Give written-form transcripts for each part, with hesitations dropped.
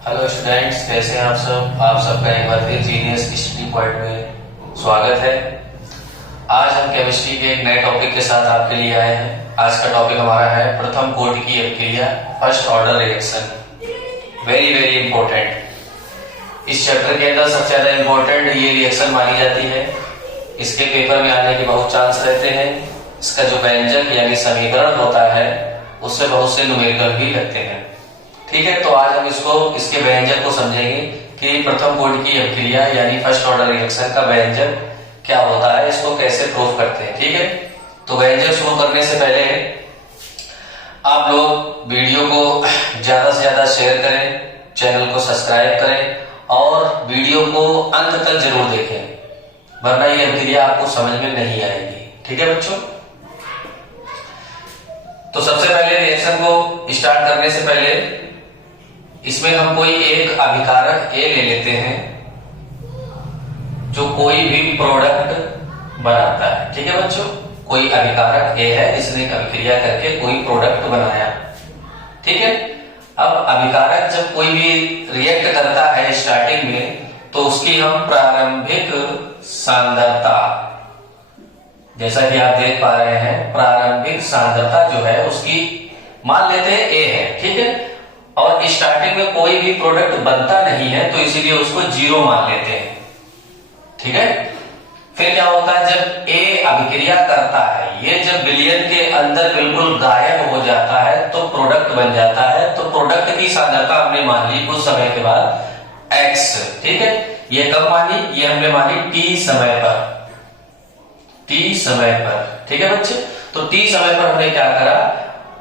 Hello students, कैसे हैं आप सब। आप सबका एक बार फिर जीनियस हिस्ट्री पॉइंट में स्वागत है। आज हम केमिस्ट्री के एक नए टॉपिक के साथ आपके लिए आए हैं। आज का टॉपिक हमारा है प्रथम कोटि की अभिक्रिया, first order reaction. Very very important. इस चैप्टर के अंदर सबसे ज्यादा इंपॉर्टेंट ये रिएक्शन मानी जाती है। इसके पेपर में आने के बहुत चांस रहते हैं। इसका जो व्यंजक यानी समीकरण होता है उससे बहुत से न्यूमेरिकल भी लगते हैं। ठीक है, तो आज हम इसके व्यंजक को समझेंगे कि प्रथम कोटि की अभिक्रिया यानी फर्स्ट ऑर्डर रिएक्शन का व्यंजक क्या होता है, इसको कैसे प्रूव करते हैं। ठीक है, तो व्यंजक शुरू करने से पहले आप लोग वीडियो को ज्यादा से ज्यादा शेयर करें, चैनल को सब्सक्राइब करें और वीडियो को अंत तक जरूर देखें, वरना ये अभिक्रिया आपको समझ में नहीं आएगी। ठीक है बच्चों, तो सबसे पहले रिएक्शन को स्टार्ट करने से पहले इसमें हम कोई एक अभिकारक ए ले लेते हैं जो कोई भी प्रोडक्ट बनाता है। ठीक है बच्चों, कोई अभिकारक ए है, इसने अभिक्रिया करके कोई प्रोडक्ट बनाया। ठीक है, अब अभिकारक जब कोई भी रिएक्ट करता है स्टार्टिंग में, तो उसकी हम प्रारंभिक सांद्रता, जैसा कि आप देख पा रहे हैं, प्रारंभिक सांद्रता जो है उसकी मान लेते हैं ए है। ठीक है, और स्टार्टिंग में कोई भी प्रोडक्ट बनता नहीं है तो इसीलिए उसको जीरो मान लेते हैं। ठीक है, फिर क्या होता है, जब ए अभिक्रिया करता है, ये जब विलयन के अंदर बिल्कुल गायब हो जाता है तो प्रोडक्ट बन जाता है। तो प्रोडक्ट की सांद्रता हमने मान ली कुछ समय के बाद x। ठीक है, ये कब मानी, ये हमने मानी t समय पर, t समय पर। ठीक है बच्चे, तो t समय पर हमने क्या करा,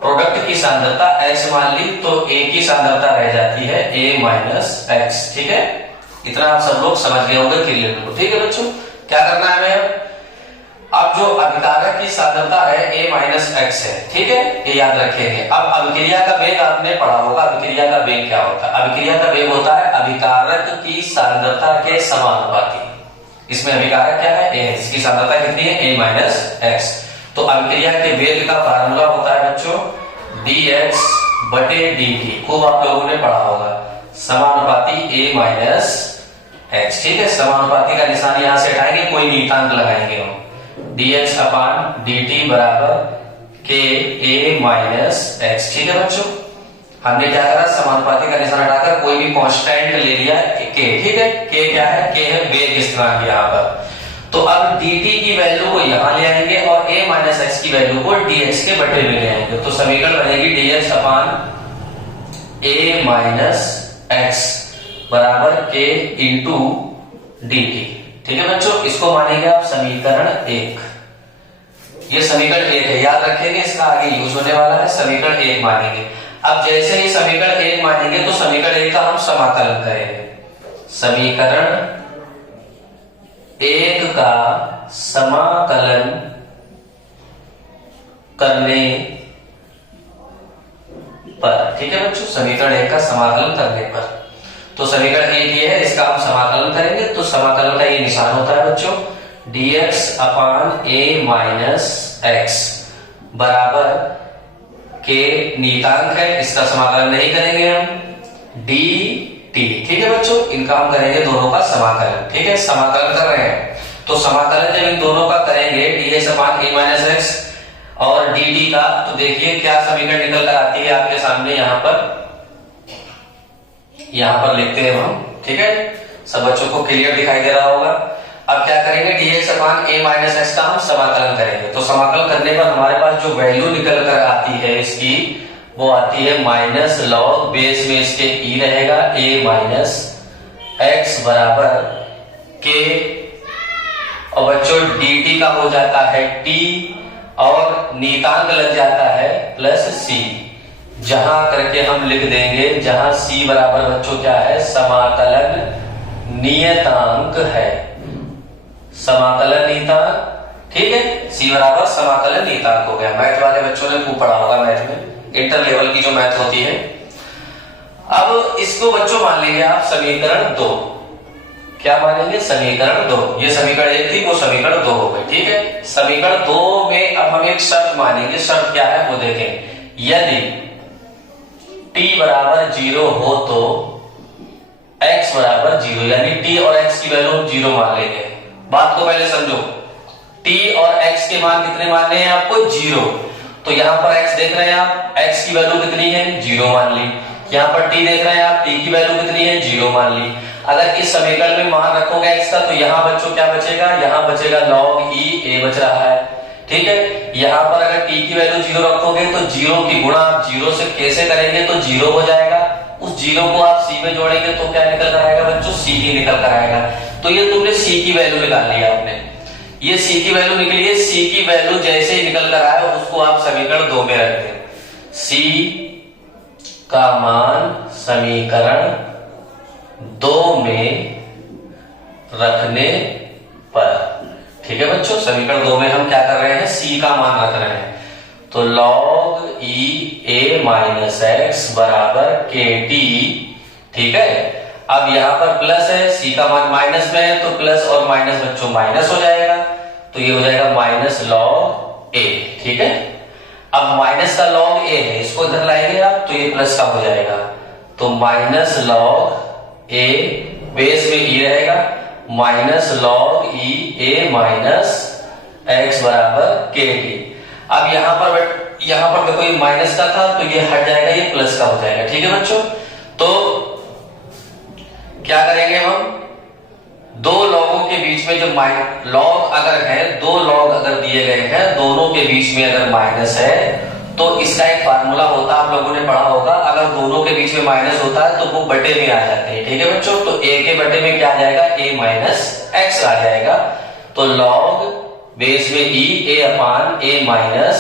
प्रोडक्ट की सांद्रता x मान ली, तो a की सांद्रता रह जाती है a माइनस x। ठीक है, इतना आप सब लोग समझ गए होंगे क्लियर को। ठीक है बच्चों, क्या करना है हमें, अब जो अभिकारक की सांद्रता है a माइनस x है। ठीक है, ये याद रखेंगे। अब अभिक्रिया का वेग आपने पढ़ा होगा, अभिक्रिया का वेग क्या होता है। अभिक्रिया का वेग होता है अभिकारक की सांद्रता के समानुपाती। इसमें अभिकारक क्या है, a है, जिसकी सांद्रता कितनी है, a माइनस x। तो अभिक्रिया के वेग का फार्मूला होता है बच्चों dx बटे dt, खूब आप लोगों ने पढ़ा होगा, समानुपाती a माइनस x। ठीक है, समानुपाती का निशान यहां से हटाएंगे, कोई नीतांक लगाएंगे हम, dx अपान dt बराबर k a माइनस x। ठीक है बच्चों, हमने क्या करा, समानुपाती का निशान हटाकर कोई भी कांस्टेंट ले लिया k। ठीक है, k क्या है, k है वेग स्थिरांक यहाँ पर। तो अब dt की वैल्यू को यहां ले आएंगे और a माइनस x की वैल्यू को dx के बटे में ले आएंगे। तो समीकरण बनेगी dx upon a minus x बराबर k इंटू dt। ठीक है बच्चों, इसको मानेंगे आप समीकरण 1। ये समीकरण 1 है, याद रखेंगे, इसका आगे यूज होने वाला है। समीकरण 1 मानेंगे। अब जैसे ही समीकरण 1 मानेंगे तो समीकरण 1 का हम समाकलन करेंगे। समीकरण 1 का समाकलन करने पर, ठीक है बच्चों, समीकरण 1 का समाकलन करने पर, तो समीकरण 1 ये है, इसका हम समाकलन करेंगे। तो समाकलन का ये निशान होता है बच्चों dx upon a minus x बराबर k नीतांक है, इसका समाकलन नहीं करेंगे हम, dt। ठीक है बच्चों, इनका हम करेंगे दोनों का समाकलन। ठीक है, समाकलन कर रहे हैं तो समाकलन जब इन दोनों का करेंगे dx upon a minus x और dt का, तो देखिए क्या समीकरण निकल कर आती है आपके सामने। यहाँ पर लिखते हैं हम। ठीक है, सब बच्चों को क्लियर दिखाई दे रहा होगा। अब क्या करेंगे, dx upon a minus x का हम समाकलन करेंगे। तो समाकलन करने पर हमारे पास जो वैल्यू निकल कर आती है इसकी, वो आती है माइनस लॉग, बेस में इसके e रहेगा, a माइनस x बराबर k, और बच्चों dt का हो जाता है t और नीतांक लग जाता है प्लस c, जहां करके हम लिख देंगे, जहां c बराबर बच्चों क्या है, समाकलन नियतांक है, समाकलन नियतांक। ठीक है, c बराबर समाकलन नियतांक हो गया। मैथ वाले बच्चों ने खूब पढ़ा होगा, मैथ में इंटर लेवल की जो मैथ होती है। अब इसको बच्चों मान लेंगे आप समीकरण 2। क्या मानेंगे, समीकरण 2। ये समीकरण 1 थी, वो समीकरण 2 हो गई। ठीक है, समीकरण 2 में अब हम एक शर्त मानेंगे। शर्त क्या है वो देखें, यदि t बराबर 0 हो तो x बराबर 0, यानी t और x की वैल्यू हम 0 मान लेंगे। बात को पहले समझो, t और x के मान कितने मानने हैं आपको? 0। तो यहाँ पर x देख रहे हैं आप, x की वैल्यू कितनी है? 0 मान ली। यहाँ पर t देख रहे हैं आप, t की वैल्यू कितनी है? 0 मान ली। अगर इस समीकरण में मान रखोगे x का, तो यहाँ बच्चों क्या बचेगा? यहाँ बचेगा log e a बच रहा है, ठीक है। यहाँ पर अगर t की वैल्यू 0 रखोगे तो 0 की गुणा आप 0 से कैसे करेंगे? तो 0 हो जाएगा। उस 0 को आप c में जोड़ेंगे तो क्या निकल कर आएगा बच्चों? c ही निकल कर आएगा। तो ये तुमने c की वैल्यू निकाल ली आपने, ये c की वैल्यू निकली है। c की वैल्यू जैसे ही निकल कर आए उसको आप समीकरण 2 में रख दें। c का मान समीकरण 2 में रखने पर, ठीक है बच्चों, समीकरण 2 में हम क्या कर रहे हैं? c का मान रख रहे हैं। तो log e a minus x बराबर के टी, ठीक है। अब यहाँ पर प्लस है, c का मान माइनस में है, तो प्लस और माइनस बच्चों माइनस हो जाएगा, तो ये हो जाएगा माइनस log a, ठीक है। अब माइनस का log a है, इसको इधर लाएंगे आप तो ये प्लस का हो जाएगा, तो माइनस log a, बेस में e रहेगा, minus log e a minus x बराबर के टी। अब यहाँ पर देखो ये माइनस का था तो ये हट जाएगा, ये प्लस का हो जाएगा, ठीक है बच्चों। तो क्या करेंगे हम? दो लॉगों के बीच में जो लॉग अगर है, दो लॉग अगर दिए गए हैं, दोनों के बीच में अगर माइनस है तो इसका एक फार्मूला होता है, आप लोगों ने पढ़ा होगा, अगर दोनों के बीच में माइनस होता है तो वो बटे में आ जाते हैं, ठीक है बच्चों। तो a के बटे में क्या आ जाएगा? a माइनस एक्स आ जाएगा। तो log बेस में e a upon a minus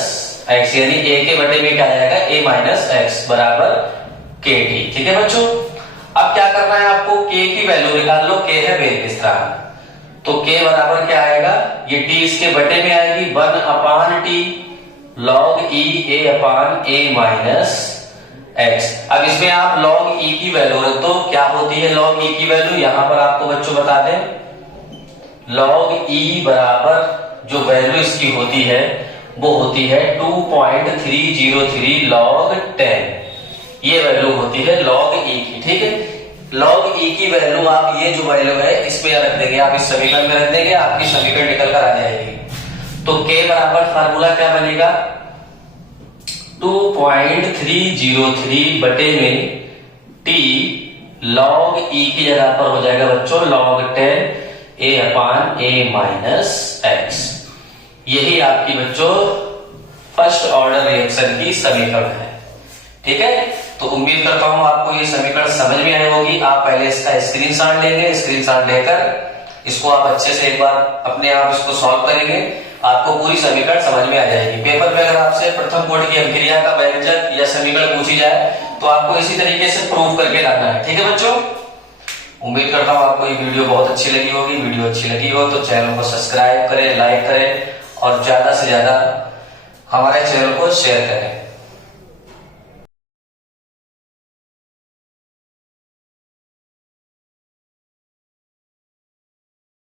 x, यानी a के बटे में क्या आ जाएगा? a माइनस एक्स बराबर के टी, ठीक है बच्चों। अब क्या करना है आपको? k की वैल्यू निकाल लो, k है वेग स्थिरांक, तो k बराबर क्या आएगा? ये t इसके बटे में आएगी 1 upon T log e a upon a minus x. अब इसमें आप log e की वैल्यू रख दो, क्या होती है log e की वैल्यू? यहां पर आपको बच्चों बता दें, log e बराबर जो वैल्यू इसकी होती है वो होती है 2.303 log 10, ये वैल्यू होती है log e की, ठीक है। log e की वैल्यू आप ये जो वैल्यू है इसमें रख देंगे, आप इस समीकरण में रख देंगे, आपकी समीकरण निकल कर आ जाएगी। तो k बराबर फार्मूला क्या बनेगा? 2.303 बटे में t log e की जगह पर हो जाएगा बच्चों log 10 a upon a minus x. यही आपकी बच्चों फर्स्ट ऑर्डर रिएक्शन की समीकरण है, ठीक है। तो उम्मीद करता हूं आपको ये समीकरण समझ में आई होगी। आप पहले इसका स्क्रीनशॉट लेंगे, स्क्रीनशॉट लेकर इसको आप अच्छे से एक बार अपने आप इसको सॉल्व करेंगे, आपको पूरी समीकरण समझ में आ जाएगी। पेपर में अगर आपसे प्रथम कोटि की अभिक्रिया का व्यंजक या समीकरण पूछी जाए तो आपको इसी तरीके से प्रूव करके लाना है, ठीक है बच्चों। उम्मीद करता हूँ आपको ये वीडियो बहुत अच्छी लगी होगी। वीडियो अच्छी लगी हो तो चैनल को सब्सक्राइब करें, लाइक करें और ज्यादा से ज्यादा हमारे चैनल को शेयर करें।